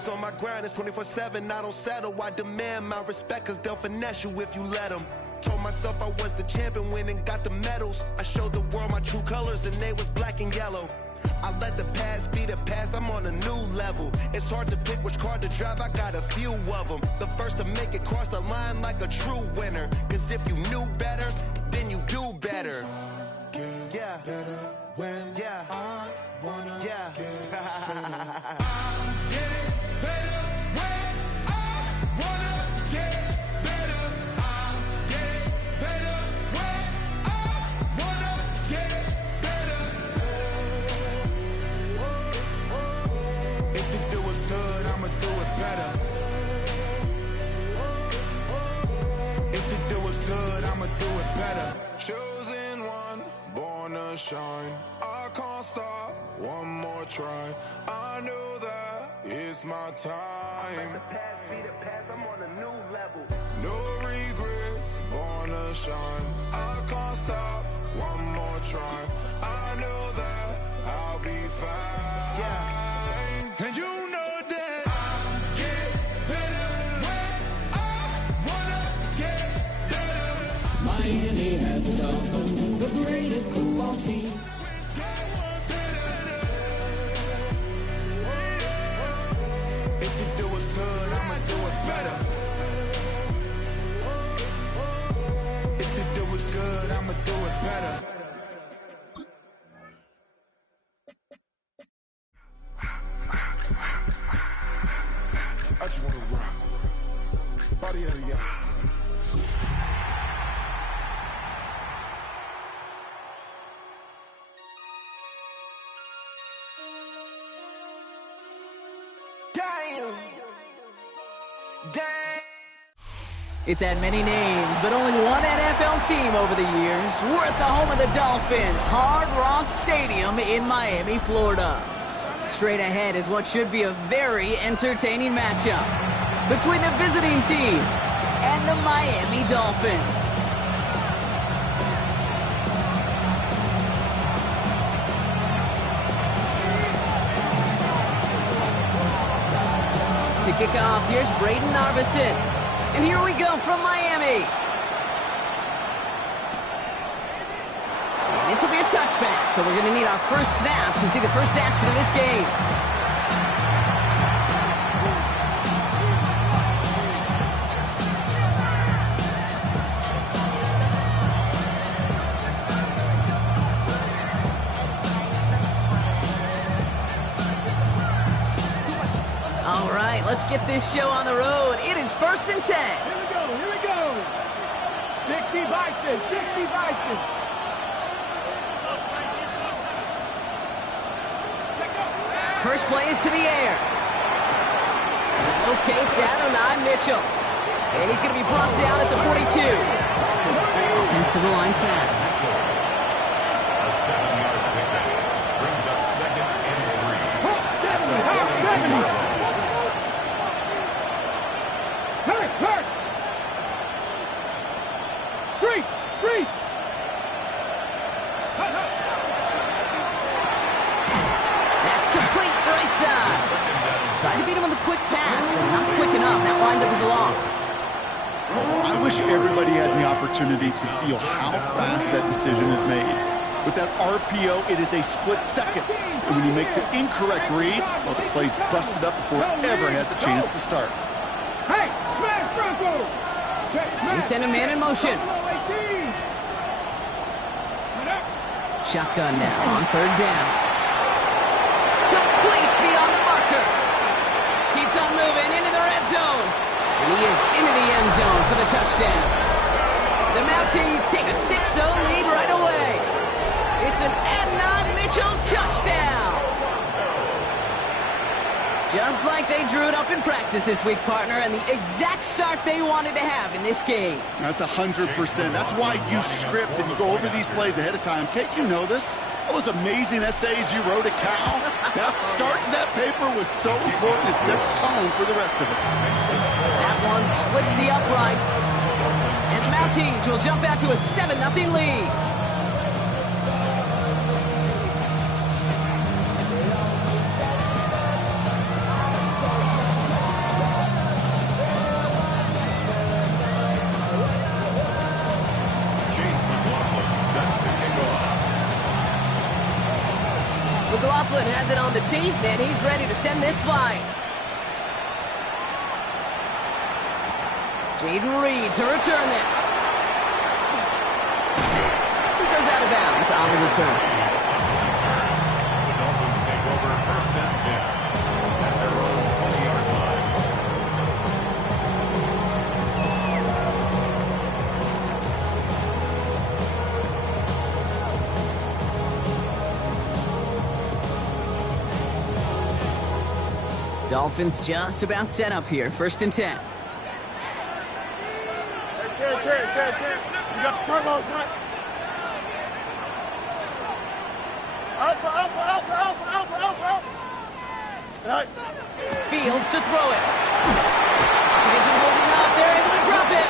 always on my grind, it's 24/7, I don't settle. I demand my respect, cause they'll finesse you if you let them. Told myself I was the champion, went and got the medals. I showed the world my true colors and they was black and yellow. I let the past be the past, I'm on a new level. It's hard to pick which car to drive, I got a few of them. The first to make it cross the line like a true winner. Cause if you knew better, then you do better. Yeah, better when I wanna get better. I'm getting better when I wanna get better. I'm getting better when I wanna get better. If you do it good, I'ma do it better. If you do it good, I'ma do it better. Chosen one, born to shine. I can't stop, one more try. I know that it's my time. Let the past be the past, I'm on a new level. No regrets, born to shine. I can't stop, one more try. I know that I'll be fine. Yeah. And you know that I'll get better when I wanna get better. Miami has a Dolphin, the greatest football team. If you do it good, I'ma do it better. If you do it good, I'ma do it better. I just wanna rock. Body out of y'all. It's had many names, but only one NFL team over the years. We're at the home of the Dolphins, Hard Rock Stadium in Miami, Florida. Straight ahead is what should be a very entertaining matchup between the visiting team and the Miami Dolphins. To kick off, here's Braden Narvison. And here we go from Miami. And this will be a touchback, so we're going to need our first snap to see the first action of this game. All right, let's get this show on the road. It is 1st and 10. Here we go. 60 Vikings, 60 Vikings. First play is to the air. Locates Adonai Mitchell. And he's going to be brought down at the 42. Offensive line fast. A 7-yard pickup brings up 2nd and 3. Hurt! Three! That's complete right side. Tried to beat him with a quick pass, but not quick enough. That winds up as a loss. I wish everybody had the opportunity to feel how fast that decision is made. With that RPO, it is a split second. And when you make the incorrect read, well, the play's busted up before it ever has a chance to start. Hey, smash Bronco! They send a man in motion. Shotgun now on 3rd down. Complete beyond the marker. Keeps on moving into the red zone. And he is into the end zone for the touchdown. The Mounties take a 6-0 lead right away. It's an Adonai Mitchell touchdown. Just like they drew it up in practice this week, partner, and the exact start they wanted to have in this game. That's 100%. That's why you script and you go over these plays ahead of time. Can't you know this? All those amazing essays you wrote at Cal, that start to that paper was so important. It set the tone for the rest of it. That one splits the uprights. And the Mounties will jump out to a 7-0 lead. Coughlin has it on the tee, and he's ready to send this flying. Jaden Reed to return this. He goes out of bounds on the return. The Dolphins take over first and 10 at their own 20-yard line. Dolphins just about set up here, first and 10. You got the turbos, right? Alpha. Right. Fields to throw it. It isn't holding up. They're able to drop it.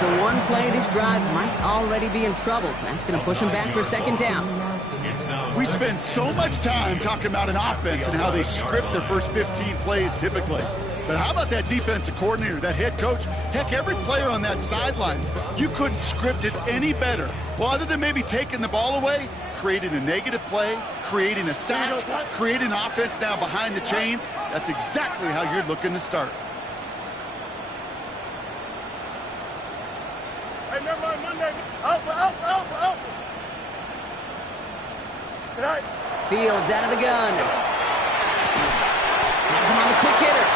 So one play this drive might already be in trouble. That's going to push him back for second down. We spend so much time talking about an offense and how they script their first 15 plays typically. But how about that defensive coordinator, that head coach? Heck, every player on that sidelines, you couldn't script it any better. Well, other than maybe taking the ball away, creating a negative play, creating a sack, creating an offense now behind the chains, that's exactly how you're looking to start. Hey, never mind Monday. Alpha. Tonight. Fields out of the gun. Has him on the quick hitter.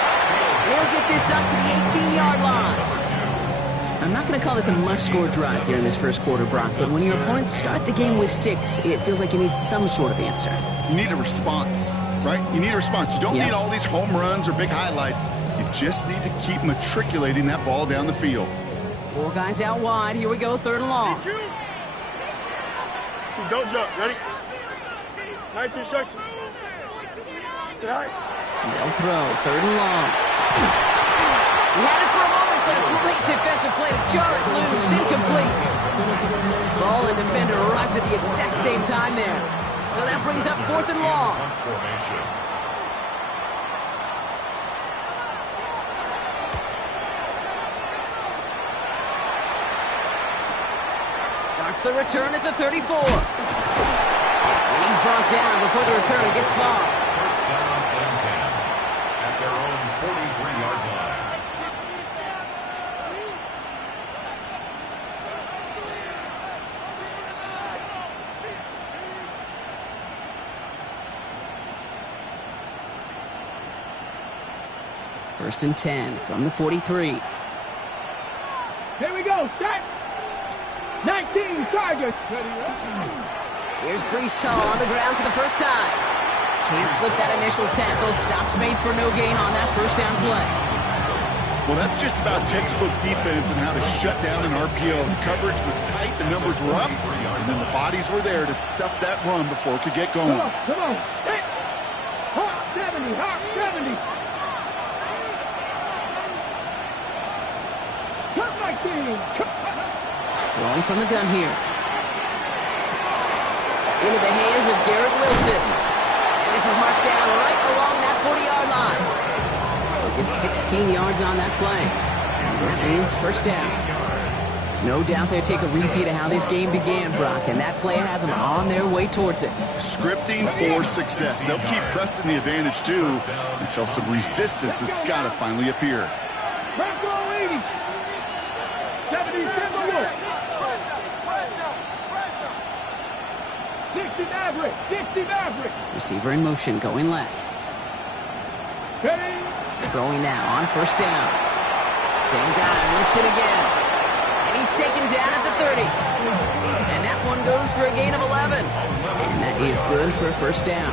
They'll get this up to the 18-yard line. I'm not going to call this a must-score drive here in this first quarter, Brock, but when your opponents start the game with 6, it feels like you need some sort of answer. You need a response, right? You need a response. You don't need all these home runs or big highlights. You just need to keep matriculating that ball down the field. 4 guys out wide. Here we go, third and long. Don't jump. Ready? 19 instructions. Tonight. They'll throw, third and long. He had it for a moment, but a great defensive play to jar it loose, incomplete. Ball and defender arrived at the exact same time there. So that brings up fourth and long. Starts the return at the 34. And he's brought down before the return gets far. First down and 10 at their own 43-yard line. First and 10 from the 43. Here we go. Start. 19 Tigers. Here's Brees Hall on the ground for the first time. Can't slip that initial tackle. Stops made for no gain on that first down play. Well, that's just about textbook defense and how to shut down an RPO. The coverage was tight, the numbers were up, and then the bodies were there to stuff that run before it could get going. Come on. Hey. Hawk 70. Hawk 70. Cut my team. Throwing from the gun here. Into the hands of Garrett Wilson. And this is marked down right along that 40-yard line. It's 16 yards on that play. And that means first down. No doubt they'll take a repeat of how this game began, Brock, and that play has them on their way towards it. Scripting for success. They'll keep pressing the advantage, too, until some resistance has got to finally appear. Bronco 80. 70 Timberwolves. 60 Maverick. 60 Maverick. Receiver in motion, going left. Ready. Throwing now on first down. Same guy, Wilson again. And he's taken down at the 30. And that one goes for a gain of 11. And that is good for a first down.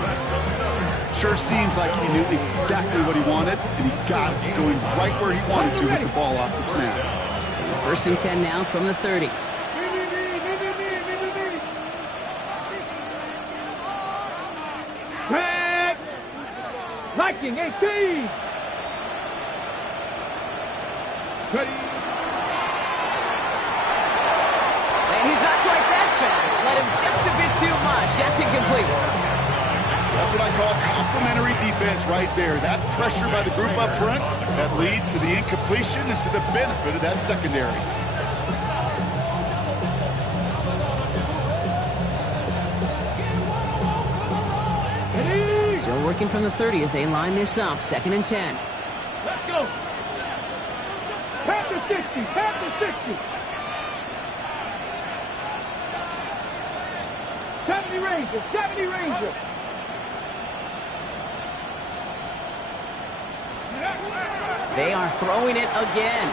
Sure seems like he knew exactly what he wanted, and he got it going right where he wanted to with the ball off the snap. So first and 10 now from the 30. Back. Viking 18. Ready. And he's not quite that fast. Let him just a bit too much. That's incomplete. That's what I call complementary defense right there. That pressure by the group up front, that leads to the incompletion and to the benefit of that secondary. Still working from the 30 as they line this up. 2nd and 10. Let's go. Panther 60. Panther 60. 70 Rangers. 70 Rangers. They are throwing it again.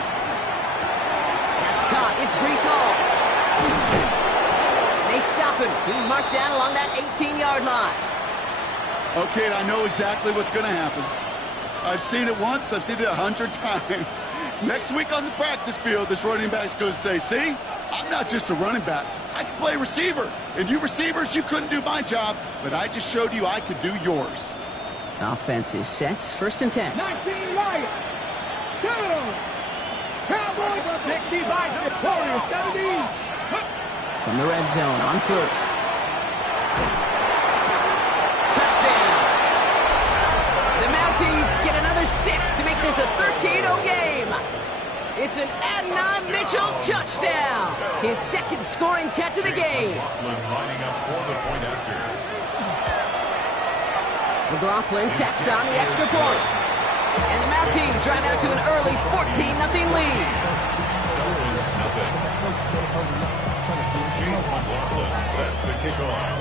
That's caught. It's Brees Hall. They stop him. He's marked down along that 18-yard line. Okay, I know exactly what's going to happen. I've seen it once. I've seen it 100 times. Next week on the practice field, this running back's going to say, see, I'm not just a running back. I can play receiver. And you receivers, you couldn't do my job, but I just showed you I could do yours. Offense is set. 1st and 10. 19 Lions. 2. Cowboys 60 by Victoria 17. From the red zone on 1st. Touchdown. The Mounties get another 6 to make this a 13-0 game. It's an Adonai Mitchell touchdown. His 2nd scoring catch of the game. Lining up for the point after. McLaughlin tacks on the extra point. And the Mounties drive out to an early 14-0 lead. Chase McLaughlin set to kick off.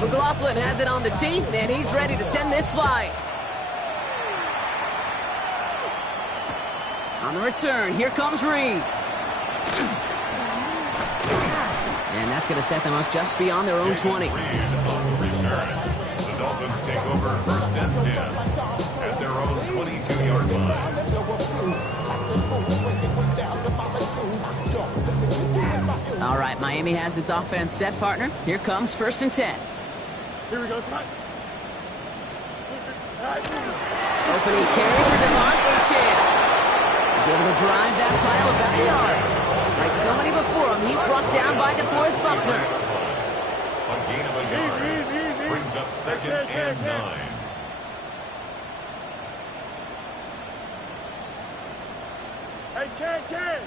McLaughlin has it on the tee, and he's ready to send this flight. On the return, here comes Reed. And that's going to set them up just beyond their own 20. Reed on the return. The Dolphins take over 1st and 10 at their own 22-yard line. All right, Miami has its offense set, partner. Here comes 1st and 10. Here we go, Scott. Opening carry for Devon Achane. He's able to drive that pile about a yard. Like so many before him, he's brought down by DeForest Buckner. A gain of a yard brings up 2nd and 9. Hey, Ken.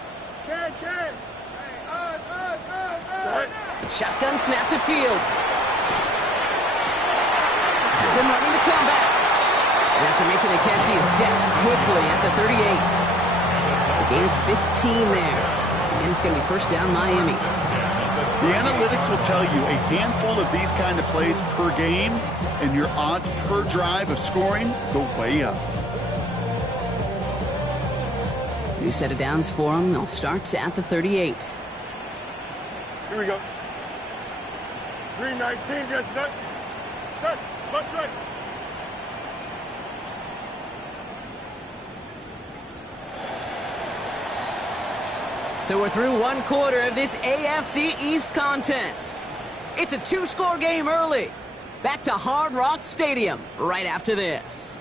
Shotgun snap to Fields. Has him running the comeback. And after making the catch, he is decked quickly at the 38. A gain of 15 there. And it's going to be 1st down Miami. The analytics will tell you a handful of these kind of plays per game, and your odds per drive of scoring go way up. New set of downs for them. They'll start at the 38. Here we go. 319, get that. Press, much right. So we're through 1 quarter of this AFC East contest. It's a 2-score game early. Back to Hard Rock Stadium right after this.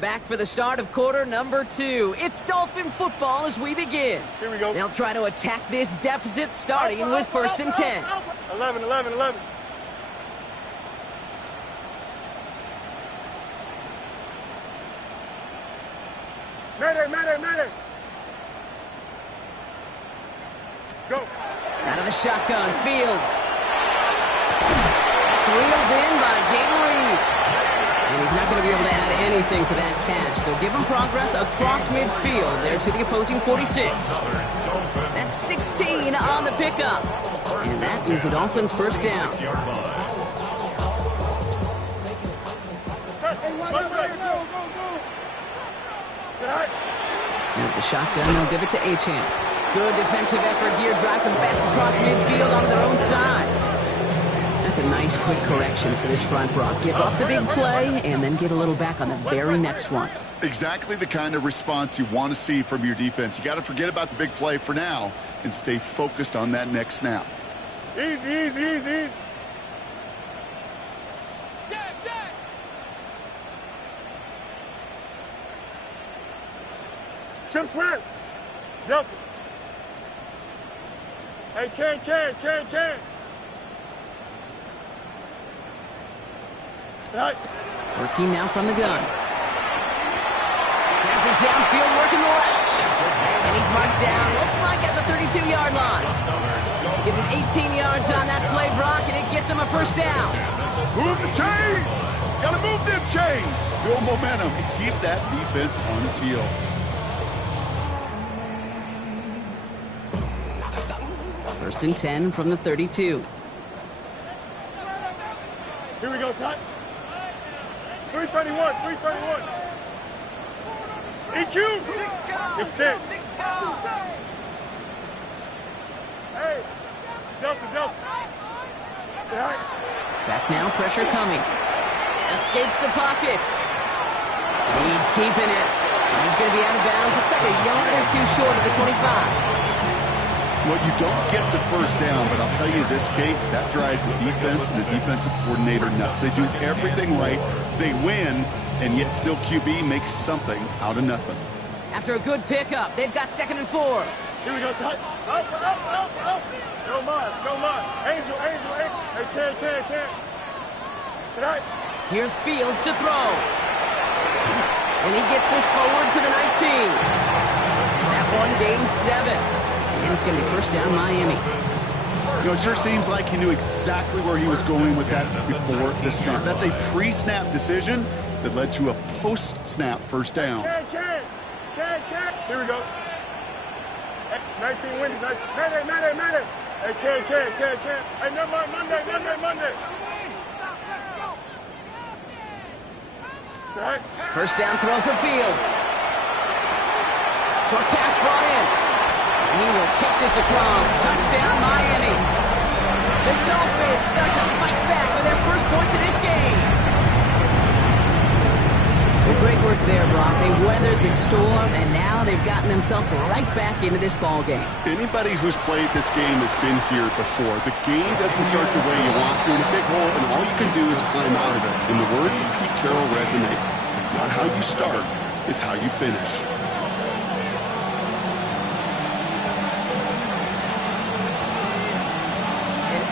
Back for the start of quarter number 2. It's Dolphin football as we begin. Here we go. They'll try to attack this deficit starting with 1st and 10. 11. Mayday. Go. Out of the shotgun, Fields. That's reeled in by Jaden Reed. And he's not going to be able to add anything to that catch. So give him progress across midfield there to the opposing 46. That's 16 on the pickup. And that is the Dolphins' 1st down. And the shotgun, they'll give it to Achane. Good defensive effort here. Drives them back across midfield onto their own side. That's a nice quick correction for this front, Brock. Give up the big play and then get a little back on the very next one. Exactly the kind of response you want to see from your defense. You got to forget about the big play for now and stay focused on that next snap. Easy. Chip slant. Delta. Hey, can. Right. Working now from the gun. Has it downfield, working the left. And he's marked down, looks like at the 32-yard line. Give him 18 yards on that play, Brock, and it gets him a first down. Move the chains! Gotta move them chains! Build momentum and keep that defense on its heels. First and 10 from the 32. Here we go, son. 331. EQ! Extend. Hey, Delta. Back now, pressure coming. Escapes the pocket. He's keeping it. He's going to be out of bounds. Looks like a yard or two short of the 25. Well, you don't get the first down, but I'll tell you this, Kate, that drives the defense and the defensive coordinator nuts. They do everything right. They win, and yet still QB makes something out of nothing. After a good pickup, they've got 2nd and 4. Here we go, son. Up. No mas. Angel. Hey, can. Tonight. Here's Fields to throw. And he gets this forward to the 19. That one gains 7. And it's going to be first down, Miami. You know, it sure seems like he knew exactly where he was going with that before the snap. That's a pre-snap decision that led to a post-snap first down. Can. Here we go. 19 winning. Madden. Hey, can. Hey, no, Monday. Right. First down throw for Fields. Short pass brought in. And he will take this across. Touchdown, Miami. The Dolphins start to fight back with their first points of this game. Well, great work there, Brock. They weathered the storm, and now they've gotten themselves right back into this ball game. Anybody who's played this game has been here before. The game doesn't start the way you want. You're in a big hole, and all you can do is climb out of it. In the words of Pete Carroll resonate, it's not how you start, it's how you finish.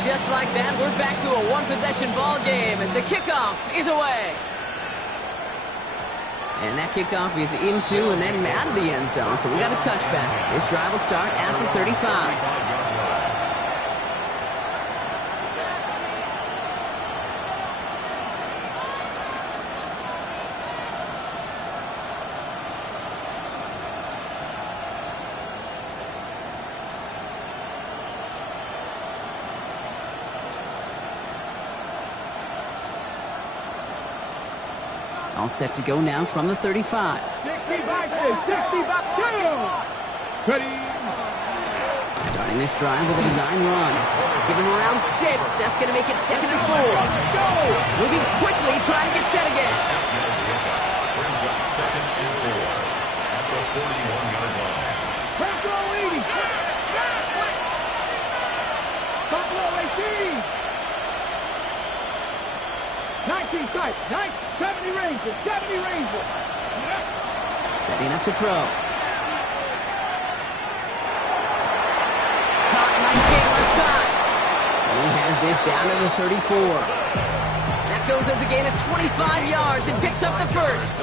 Just like that, we're back to a one-possession ball game as the kickoff is away. And that kickoff is into and then out of the end zone, so we got a touchback. This drive will start at the 35. All set to go now from the 35. 60 by 2. Ready. Starting this drive with a design run. Give him around 6. That's going to make it 2nd and 4. Moving quickly, trying to get set again. Brings up 2nd and 4 at the 41-yard line. Back row 80. Top row 18. 19 tight. 70 ranges. Setting up to throw. Caught, nice game left side. And he has this down to the 34. That goes as a gain of 25 yards and picks up the first.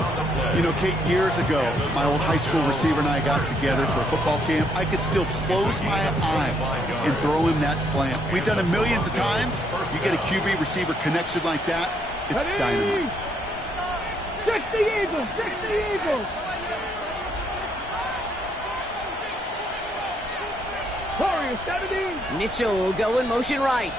You know, Kate, years ago, my old high school receiver and I got together for a football camp. I could still close my eyes and throw him that slant. We've done it millions of times. You get a QB receiver connection like that, it's dynamite. 60 Eagles. Warriors 70. Mitchell will go in motion right.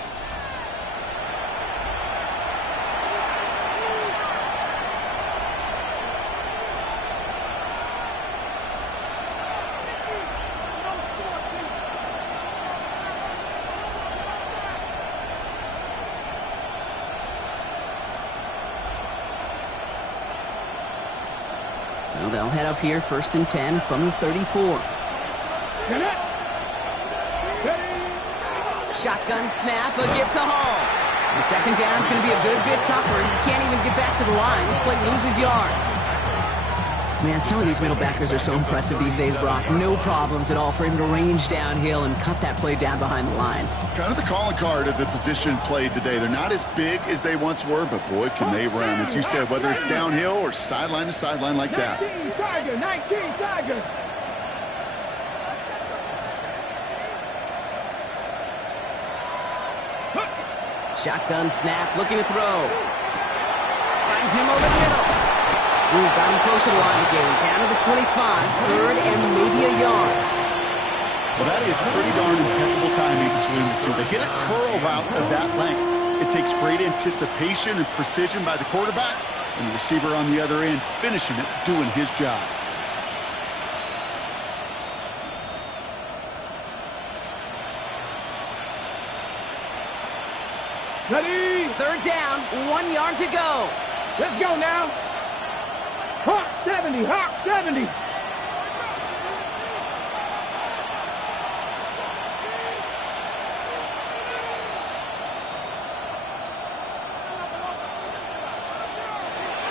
So they'll head up here, 1st and 10 from the 34. Shotgun snap, a gift to Hall. And 2nd down is going to be a good bit tougher. He can't even get back to the line. This play loses yards. Man, some of these middle backers are so impressive these days, Brock. No problems at all for him to range downhill and cut that play down behind the line. Kind of the calling card of the position played today. They're not as big as they once were, but boy, can they run. As you said, whether it's downhill or sideline to sideline like that. 19 Tiger, 19 Tiger. Shotgun snap, looking to throw. Finds him over the middle. Ooh, got him close to the line again. Down to the 25, third and maybe a yard. Well, that is pretty darn impeccable timing between the two. They hit a curl route of that length. It takes great anticipation and precision by the quarterback, and the receiver on the other end finishing it, doing his job. Ready? Third down, 1 yard to go. Let's go now. Hawk 70, Hawk 70.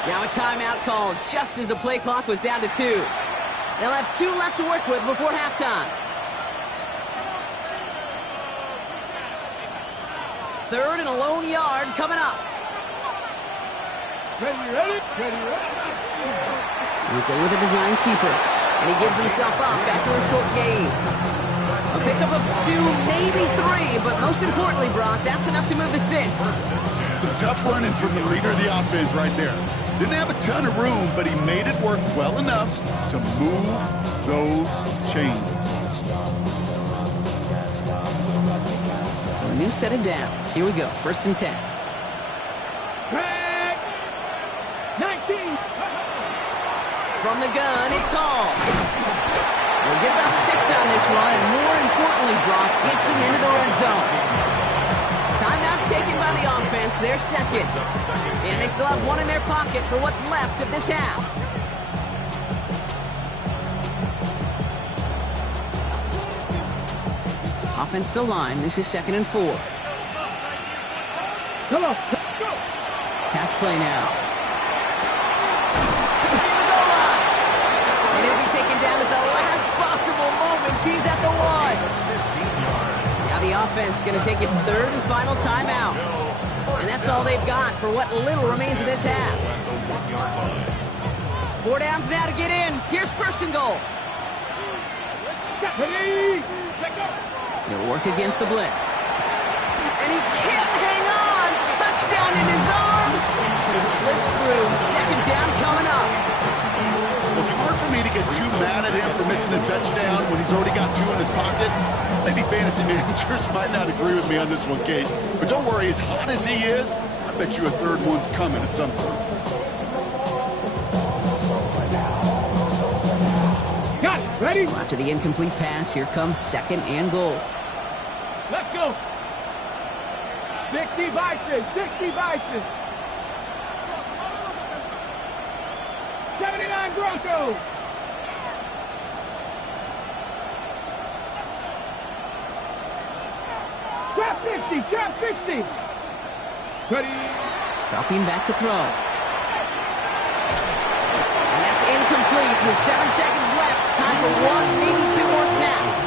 Now a timeout called just as the play clock was down to 2. They'll have 2 left to work with before halftime. Third and a lone yard coming up. Ready? We'll go with a design keeper, and he gives himself up after a short gain. A pickup of 2, maybe 3, but most importantly, Brock, that's enough to move the sticks. Some tough running from the leader of the offense right there. Didn't have a ton of room, but he made it work well enough to move those chains. So a new set of downs. Here we go, 1st and 10. Track 19. From the gun, it's Hall. We'll get about 6 on this one, and more importantly, Brock gets him into the red zone. Timeout taken by the offense, their second. And they still have 1 in their pocket for what's left of this half. Offense still line, this is 2nd and 4. Come on. Pass play now. Near the goal line. And he'll be taken down at the last possible moment. He's at the 1. Now the offense going to take its 3rd and final timeout. And that's all they've got for what little remains of this half. 4 downs now to get in. Here's 1st and goal. Ready? Let go. He'll work against the blitz. And he can't hang on. Touchdown in his arms. It slips through. 2nd down coming up. Well, it's hard for me to get too mad at him for missing a touchdown when he's already got 2 in his pocket. Maybe fantasy managers might not agree with me on this one, Kate. But don't worry, as hot as he is, I bet you a 3rd one's coming at some point. Got it. Ready? After the incomplete pass, here comes 2nd and goal. Let's go. 60 Bison, 60 Bison. 79 Broncos. Trap 60, trap 60. Ready? Dropping back to throw. And that's incomplete with 7 seconds left. Time for 1, maybe 2 more snaps.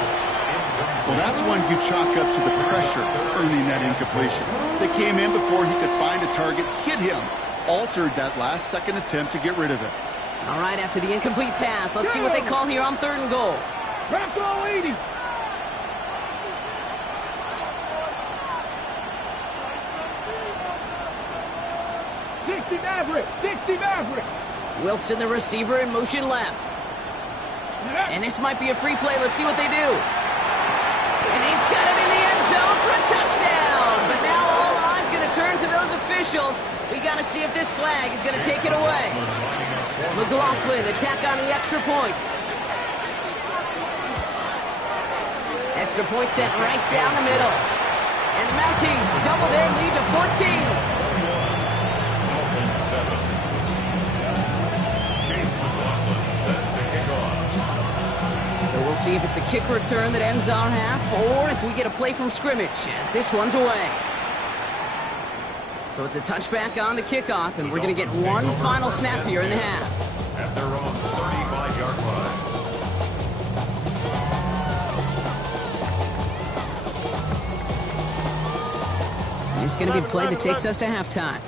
Well, that's one you chalk up to the pressure earning that incompletion. They came in before he could find a target, hit him, altered that last second attempt to get rid of it. All right, after the incomplete pass, let's see what they call here on 3rd and goal. Bronco 80. Sixty Maverick. Wilson, the receiver, in motion left. And this might be a free play. Let's see what they do. And he's got it in the end zone for a touchdown. But now all eyes going to turn to those officials. We got to see if this flag is going to take it away. McLaughlin attack on the extra point. Extra point sent right down the middle. And the Mounties double their lead to 14. So we'll see if it's a kick return that ends our half, or if we get a play from scrimmage, as this one's away. So it's a touchback on the kickoff, and we're going to get 1 final snap here in the half. At their own 30 It's going to be the play that takes us to halftime.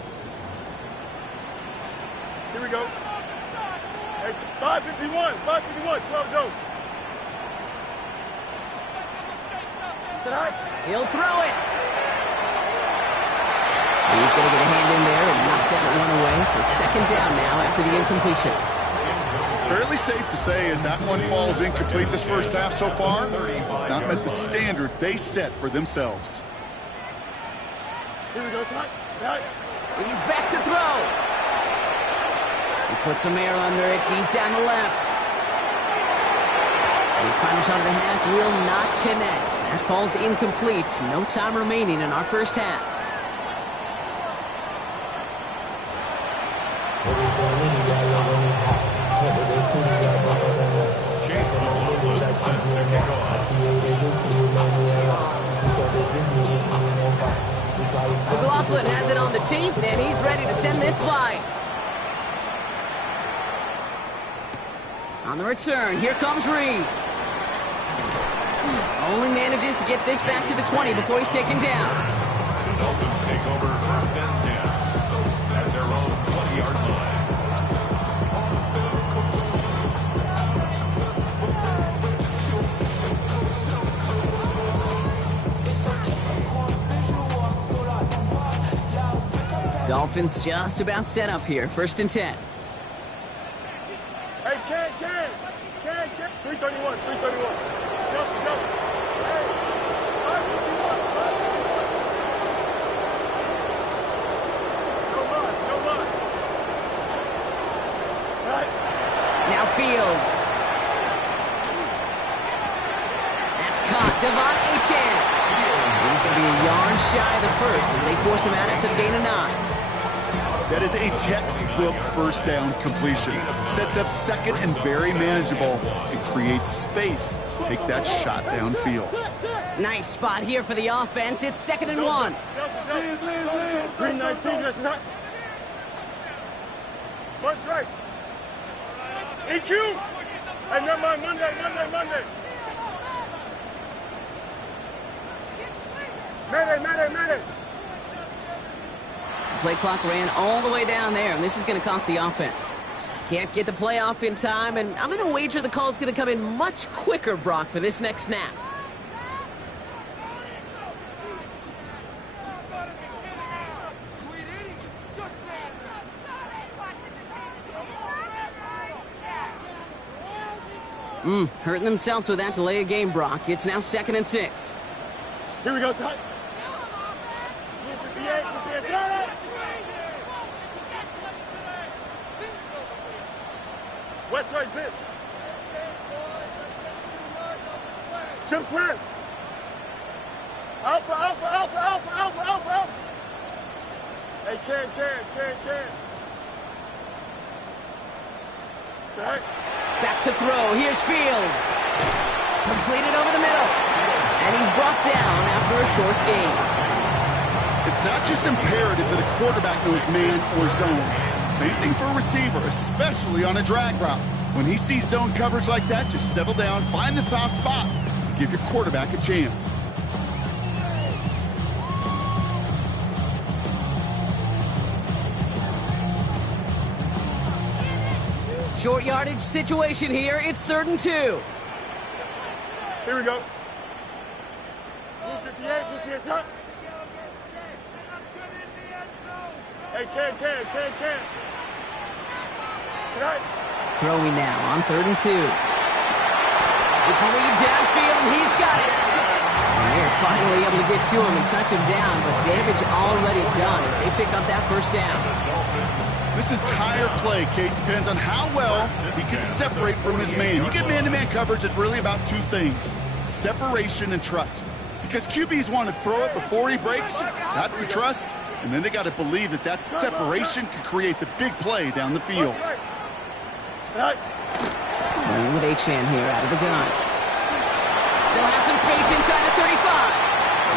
Here we go. Hey, 551, 551, 12 goes. He'll throw it. He's going to get a hand in there and knock that one away. So second down now after the incompletion. Fairly safe to say as that one falls incomplete this first half so far, it's not met the standard they set for themselves. Here we go, He's back to throw. He puts some air under it deep down the left. His final shot of the half will not connect. That falls incomplete. No time remaining in our first half. McLaughlin has it on the tee, and he's ready to send this flying. On the return, here comes Reed. Only manages to get this back to the 20 before he's taken down. Dolphins take over first and 10 at their own 20-yard line. Dolphins just about set up here, first and 10. Hey, Ken. 331, 331. Go. Hey, 551. No much. Right. Now Fields. That's caught. Devon Achane. He's going to be a yard shy of the first as they force him out after the gain of 9. That is a textbook first down completion. Sets up second and very manageable and creates space to take that shot downfield. Nice spot here for the offense. It's 2nd and 1. Green 19, that's not. Bunch right. EQ. Hey, never mind, Monday. Mayday. Play clock ran all the way down there, and this is going to cost the offense. Can't get the play off in time, and I'm going to wager the call is going to come in much quicker, Brock, for this next snap. Hurting themselves with that delay of game, Brock. It's now 2nd and 6. Here we go, son. West right zip. Chip slam. Alpha. Hey, Ken. Check. Back to throw. Here's Fields. Completed over the middle. And he's brought down after a short gain. It's not just imperative that a quarterback knows man or zone. Same thing for a receiver, especially on a drag route. When he sees zone coverage like that, just settle down, find the soft spot, and give your quarterback a chance. Short yardage situation here. It's 3rd and 2. Here we go. 58, huh? Hey, Ken. Throwing now on 3rd and 2. It's Reed downfield, and he's got it. And they're finally able to get to him and touch him down, but damage already done as they pick up that first down. This entire play, Kate, depends on how well he can separate from his man. You get man-to-man coverage, it's really about two things: separation and trust. Because QBs want to throw it before he breaks, that's the trust, and then they got to believe that separation can create the big play down the field. Playing with Achane here out of the gun. Still has some space inside the 35.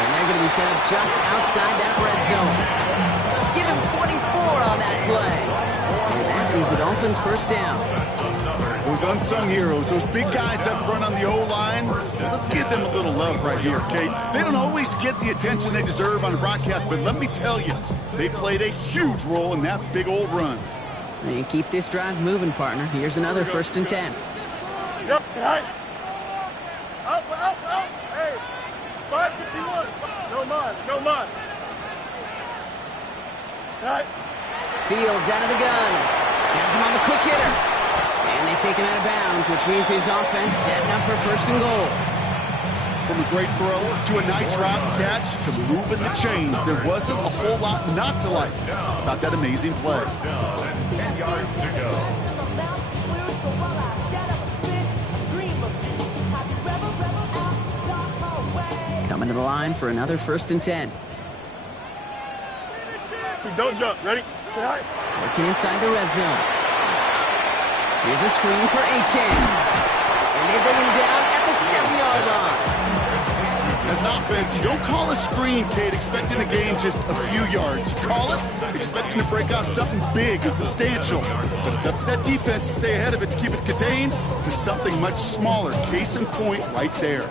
And they're going to be set up just outside that red zone. Give him 24 on that play. And that is a Dolphins first down. Those unsung heroes, those big guys up front on the O-line, let's give them a little love right here, okay? They don't always get the attention they deserve on the broadcast, but let me tell you, they played a huge role in that big old run. And keep this drive moving, partner. Here's another 1st and 10. Yep. Hey. Up. Hey. 551. No mas. Right. Fields out of the gun. Has him on the quick hitter. And they take him out of bounds, which means his offense setting up for 1st and goal. From a great throw to a nice route and catch to moving the chains, there wasn't a whole lot not to like about that amazing play. 10 yards to go. Coming to the line for another 1st and 10. Don't jump. Ready? Working inside the red zone. Here's a screen for Achane. And they bring him down at the 7-yard line. As an offense, you don't call a screen, Kate, expecting to gain just a few yards. You call it expecting to break out something big and substantial. But it's up to that defense to stay ahead of it, to keep it contained to something much smaller. Case in point right there.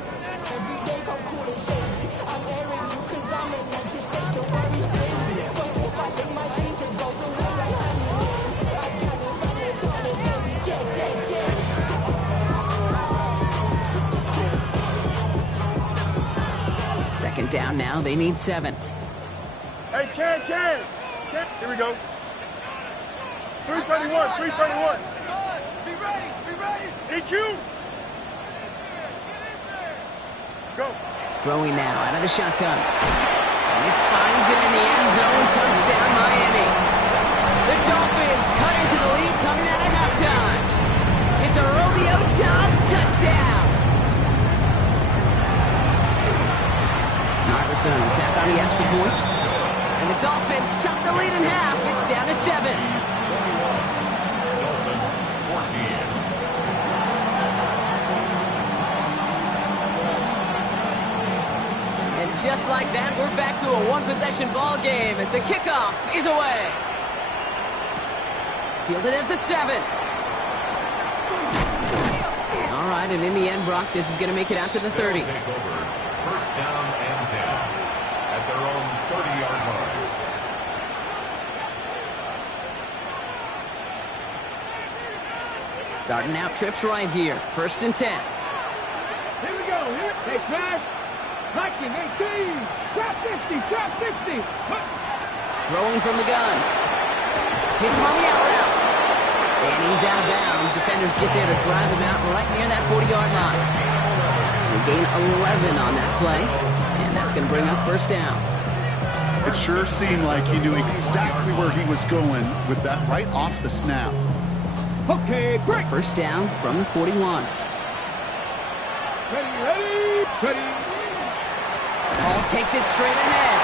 Second down now. They need 7. Hey, Ken. Here we go. 331. Be ready. EQ. Go. Throwing now out of the shotgun. And this finds him in the end zone. Touchdown, Miami. The Dolphins cut into the lead coming out of halftime. It's a Romeo Doubs touchdown. Marvison attack on the extra point. And the Dolphins chop the lead in half. It's down to 7. Dolphins 14. And just like that, we're back to a one-possession ball game as the kickoff is away. Fielded at the 7. All right, and in the end, Brock, this is going to make it out to the 30. Take over. First down and 10 at their own 30-yard line. Starting out trips right here. 1st and 10. Here we go. Hey, smash. Hiking, 18. Trap 50. Throwing from the gun. Hits him on the out route. And he's out of bounds. Defenders get there to drive him out right near that 40-yard line. They gain 11 on that play. And that's going to bring up 1st down. It sure seemed like he knew exactly where he was going with that right off the snap. Okay, break. 1st down from the 41. Ready. Hall takes it straight ahead.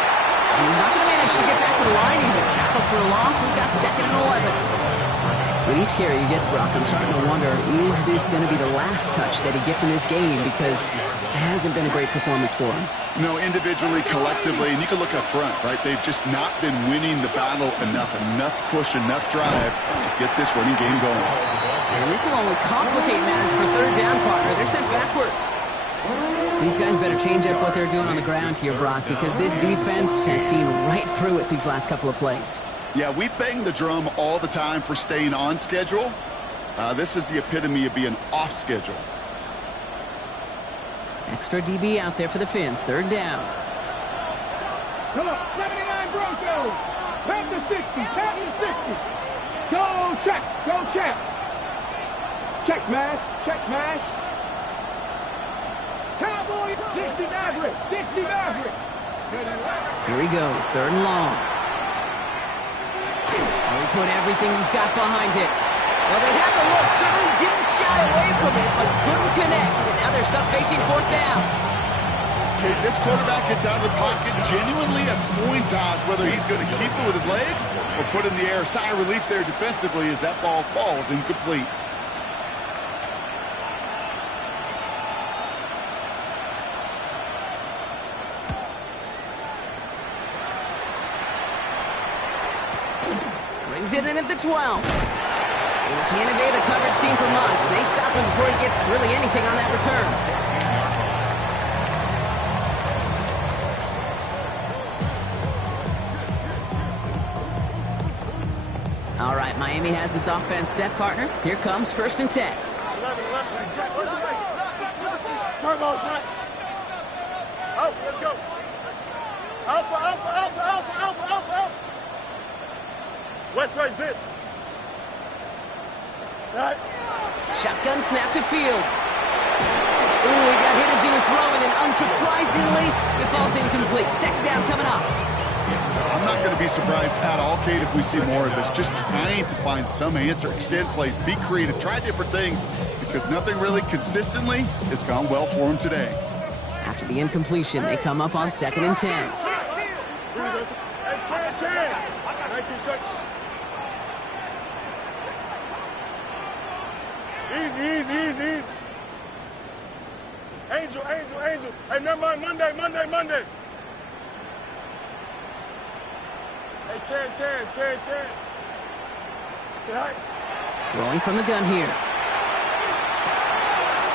He's not going to manage to get back to the line even. Tackle for a loss. We've got 2nd and 11. With each carry he gets, Brock, I'm starting to wonder, is this going to be the last touch that he gets in this game? Because it hasn't been a great performance for him. No, individually, collectively, and you can look up front, right? They've just not been winning the battle enough push, enough drive to get this running game going. And this will only complicate matters for 3rd down, partner. They're sent backwards. These guys better change up what they're doing on the ground here, Brock, because this defense has seen right through it these last couple of plays. Yeah, we bang the drum all the time for staying on schedule. This is the epitome of being off schedule. Extra DB out there for the Finns. 3rd down. Come on, 79 Broncos. Tap to 60. Go check. Check mash. Cowboys, 60 Maverick. Here he goes. 3rd and long. He put everything he's got behind it. Well, they had the look, certainly didn't shy away from it, but couldn't connect. And now they're stuck facing 4th down. Okay, this quarterback gets out of the pocket, genuinely a coin toss whether he's going to keep it with his legs or put in the air. Sigh of relief there defensively as that ball falls incomplete. Brings it in at the 12. And he can't evade the coverage team for much. They stop him before he gets really anything on that return. All right, Miami has its offense set, partner. Here comes 1st and 10. Turbo, son. Alpha, let's go. Alpha, alpha, alpha, alpha, alpha, alpha, alpha. West side zip. Right. Shotgun snap to Fields. Ooh, he got hit as he was throwing, and unsurprisingly, it falls incomplete. 2nd down coming up. I'm not going to be surprised at all, Kate, if we see more of this. Just trying to find some answer, extend plays, be creative, try different things, because nothing really consistently has gone well for him today. After the incompletion, they come up on 2nd and 10. Easy. Angel. Hey, never mind. Monday. Hey, Ken. Right. Throwing from the gun here.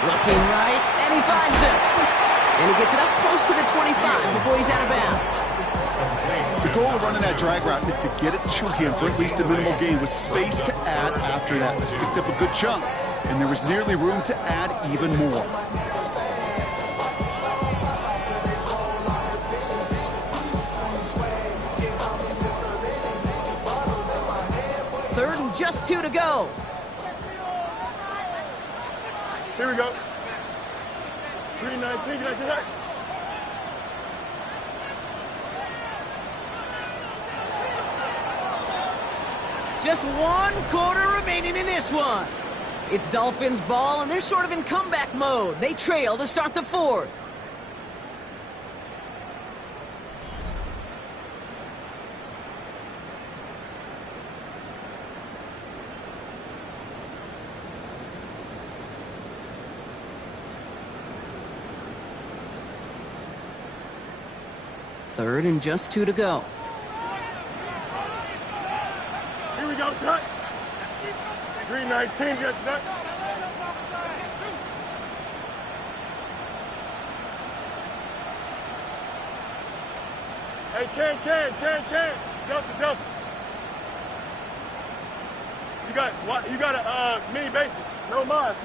Looking right, and he finds him. And he gets it up close to the 25 before he's out of bounds. The goal of running that drag route is to get it to him for at least a minimal gain with space to add after that. Picked up a good chunk, and there was nearly room to add even more. Third and just 2 to go. Here we go. 319, that's it. Just 1 quarter remaining in this one. It's Dolphins ball, and they're sort of in comeback mode. They trail to start the 4th. Third and just 2 to go. Here we go, son. 319, that's that. Hey, Ken. Delta. You got a mini bases. No mods.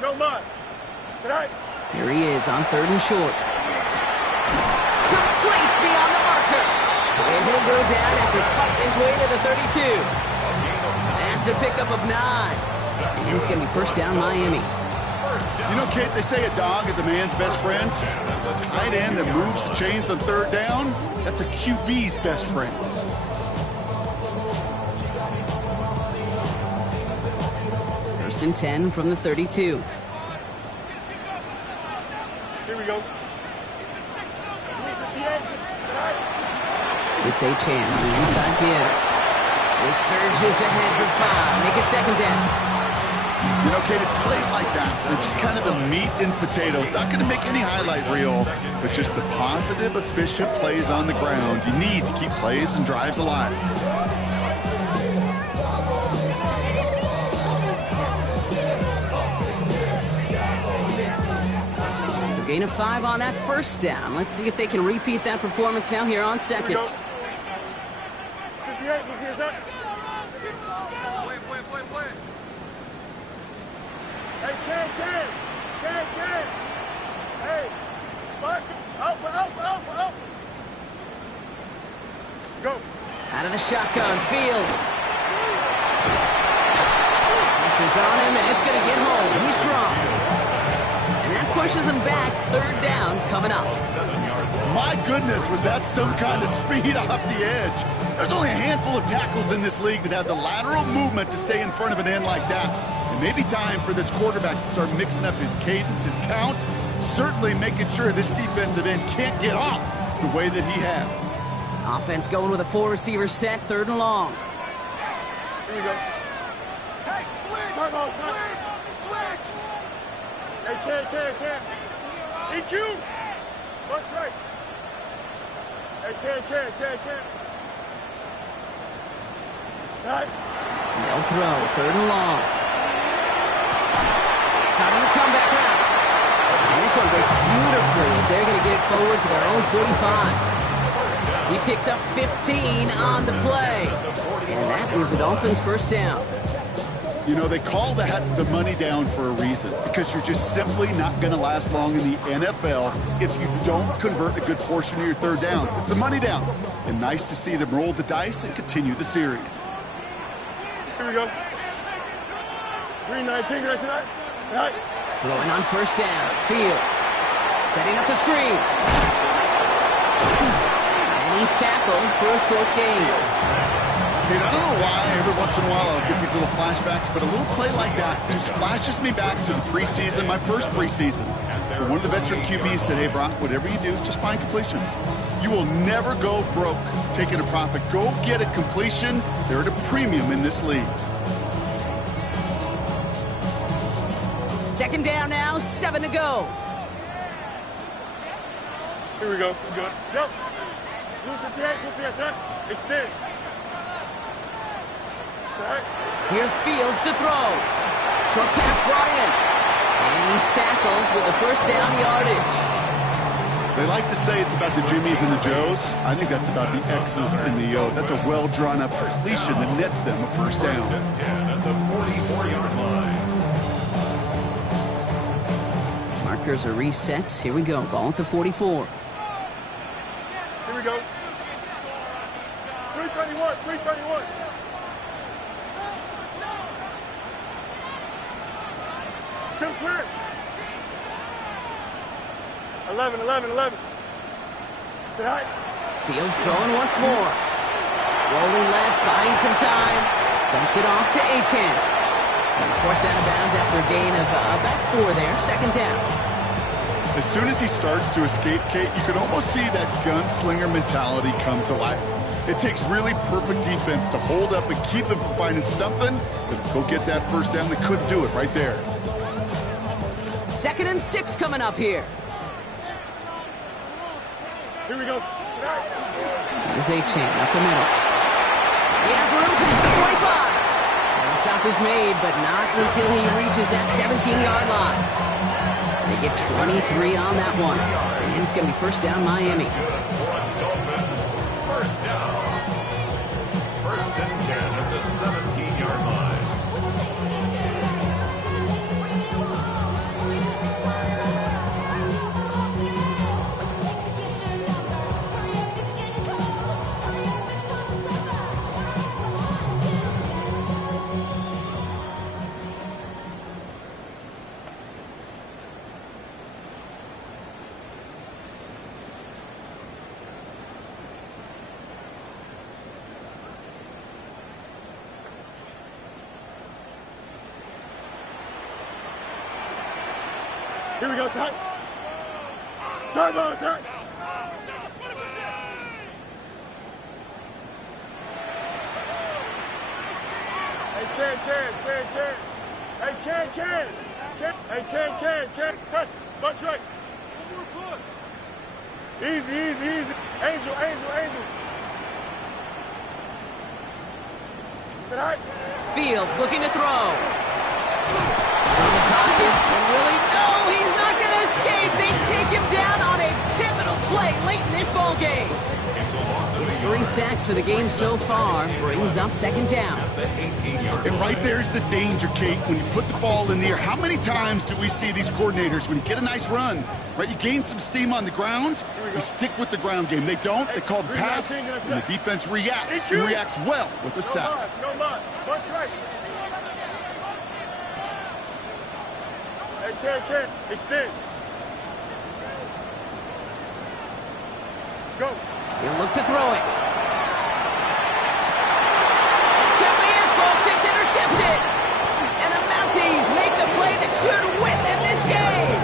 Tonight. Here he is on 3rd and short. Complete beyond the marker. And he'll go down after fighting his way to the 32. That's a pickup of 9. And it's going to be 1st down Miami. You know, Kate, they say a dog is a man's best friend. A tight end that moves the chains on 3rd down, that's a QB's best friend. First and 10 from the 32. Here we go. It's Achane on the inside give. He surges ahead for 5. Make it 2nd down. You know, Kate, it's plays like that. It's just kind of the meat and potatoes. Not going to make any highlight reel, but just the positive, efficient plays on the ground. You need to keep plays and drives alive. So gain of 5 on that 1st down. Let's see if they can repeat that performance now here on 2nd. 58, is that? Hey, Ken. Hey, Alpha. Go. Out of the shotgun, Fields. Pressure's on him, and it's going to get home. He's dropped. And that pushes him back. 3rd down coming up. My goodness, was that some kind of speed off the edge. There's only a handful of tackles in this league that have the lateral movement to stay in front of an end like that. It may be time for this quarterback to start mixing up his cadence, his count, certainly making sure this defensive end can't get off the way that he has. Offense going with a 4-receiver set, 3rd and long. Here we go. Hey, switch. Hey, EQ. That's right. Hey, Ken. Right. They'll throw, 3rd and long. one breaks beautifully as they're going to get it forward to their own 45. He picks up 15 on the play. And that is the Dolphins' first down. You know, they call that the money down for a reason, because you're just simply not going to last long in the NFL if you don't convert a good portion of your third downs. It's the money down. And nice to see them roll the dice and continue the series. Here we go. 3-19 right tonight. Right. Throwing on first down. Fields setting up the screen. And he's tackled for a short gain. Dude, I don't know why every once in a while I'll get these little flashbacks, but a little play like that just flashes me back to the preseason, my first preseason. One of the veteran QBs said, hey, Brock, whatever you do, just find completions. You will never go broke taking a profit. Go get a completion. They're at a premium in this league. Second down now, 7 to go. Here we go. We're good. Go. Lose the PS, right? Extend. Right. Here's Fields to throw. Short pass brought in. And he's tackled with the first down yardage. They like to say it's about the Jimmies and the Joes. I think that's about the X's and the O's. That's a well-drawn-up completion that nets them a first down. First and 10 at the 44-yard line. Markers are reset. Here we go. Ball at the 44. Here we go. 331. Tim Swear. 11. Right. Fields throwing once more. Rolling left, buying some time. Dumps it off to Achane. He's forced out of bounds after a gain of about 4 there. Second down. As soon as he starts to escape, Kate, you can almost see that gunslinger mentality come to life. It takes really perfect defense to hold up and keep them from finding something. But go get that first down. They couldn't do it right there. 2nd and 6 coming up here. Here we go. Here's Achane up the middle. He has room for the 45. And the stop is made, but not until he reaches that 17-yard line. They get 23 on that one. And it's going to be first down Miami. First down. First and 10 at the 17-yard line. Here we go, son. Turbo, sir. Hey, Ken. Hey, Ken. Hey, Ken. Touch it. Bunch right. Easy. Angel. Sit high. Fields looking to throw. From the pocket. And really, no, he's not going to escape. They take him down on a pivotal play late in this ball game. It's 3 sacks for the game so far. Brings up second down. And right there's the danger, Kate, when you put the ball in the air. How many times do we see these coordinators, when you get a nice run, right, you gain some steam on the ground, you stick with the ground game. They don't. They call the pass, and the defense reacts, and reacts well with the sack. No loss. Bunch right. Hey, Ken. Extend. Go. He'll look to throw it. Could be it, folks. It's intercepted. And the Mounties make the play that should win them this game.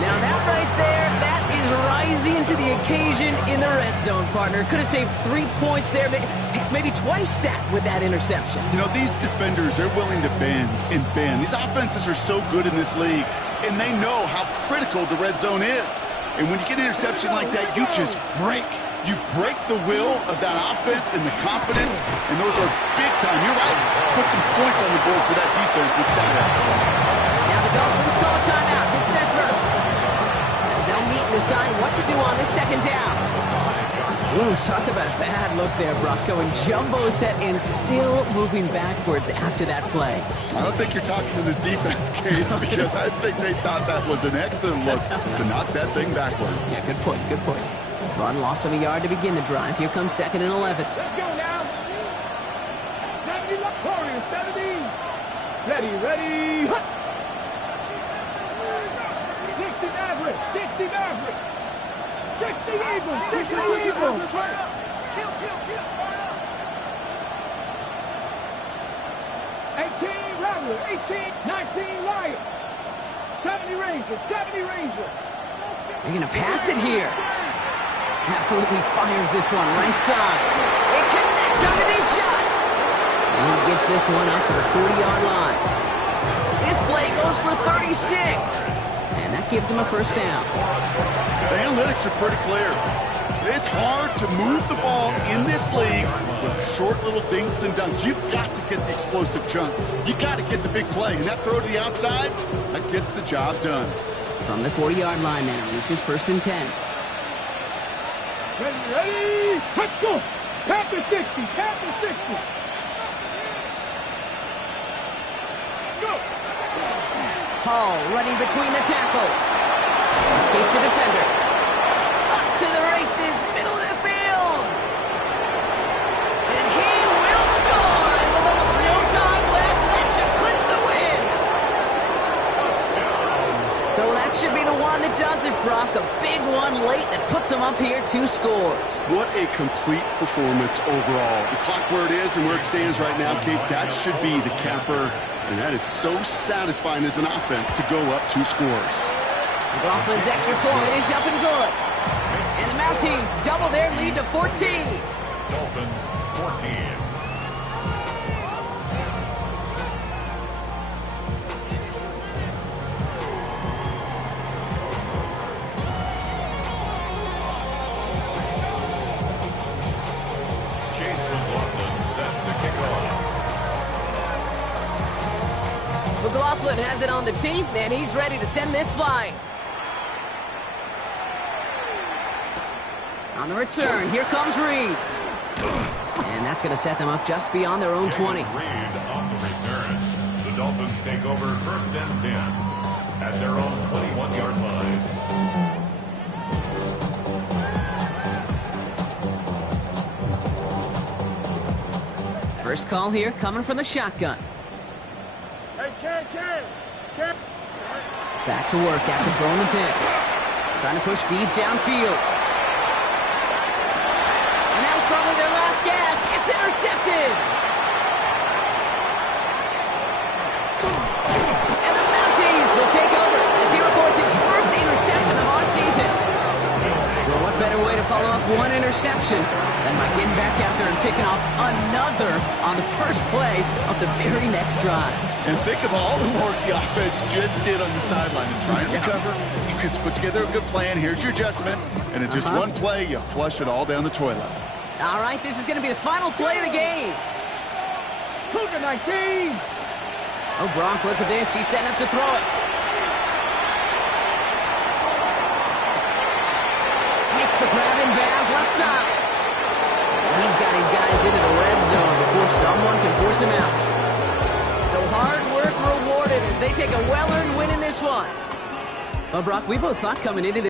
Now that right there, that is rising to the occasion in the red zone, partner. Could have saved 3 points there, maybe twice that with that interception. You know, these defenders, they're willing to bend and bend. These offenses are so good in this league, and they know how critical the red zone is. And when you get an interception like that, you just break. You break the will of that offense and the confidence, and those are big time. You're right. Put some points on the board for that defense with that effort. Now the Dolphins call a timeout. It's their first. decide what to do on this second down. Ooh, talk about a bad look there, Brock. Going jumbo set and still moving backwards after that play. I don't think you're talking to this defense, Kate, because I think they thought that was an excellent look to knock that thing backwards. Yeah, good point, good point. Run loss of a yard to begin the drive. Here comes 2nd and 11. Let's go now. 70 left corner, 70. Ready. Hut. 60 Maverick, 60 Maverick. 60 Eagles, 60 Eagles. Kill. 18 Rebel, 18, 19 Lion. 70 Rangers, 70 Rangers. They're going to pass it here. Absolutely fires this one right side. It connects on the deep shot. And he gets this one up to the 40-yard line. This play goes for 36. And that gives him a first down. The analytics are pretty clear. It's hard to move the ball in this league with short little dinks and dunks. You've got to get the explosive chunk. You got to get the big play. And that throw to the outside, that gets the job done. From the 40-yard line now, this is 1st and 10. Ready, let's go. Panther 60, Panther 60. Go. Hall running between the tackles. Escapes a defender. Up to the races, middle of the field. And he will score. And with almost no time left, that should clinch the win. So that should be the one that does it, Brock. A big one late that puts him up here 2 scores. What a complete performance overall. The clock where it is and where it stands right now, Kate, that should be the capper. And that is so satisfying as an offense to go up 2 scores. McLaughlin's extra point is up and good. And the Mounties double their lead to 14. Dolphins 14. Chase McLaughlin set to kick off. McLaughlin has it on the team, and he's ready to send this flying. On the return, here comes Reed. And that's going to set them up just beyond their own 20. Reed on the return. The Dolphins take over 1st and 10 at their own 21-yard line. First call here coming from the shotgun. Hey, Ken. Back to work after throwing the pick. Trying to push deep downfield. And that was probably their last gasp. It's intercepted. And the Mounties will take over as he records his first interception of our season. Well, what better way to follow up one interception than by getting back out there and picking off another on the first play of the very next drive. And think of all the work the offense just did on the sideline and try and recover. You can put together a good plan. Here's your adjustment. And in just one play, you flush it all down the toilet. All right, this is going to be the final play of the game. Cougar 19. Oh, Brock, look at this. He's setting up to throw it. Makes the grab in bounds left side. He's got his guys into the red zone before someone can force him out. So hard work rewarded as they take a well-earned win in this one. Well, Brock, we both thought coming into this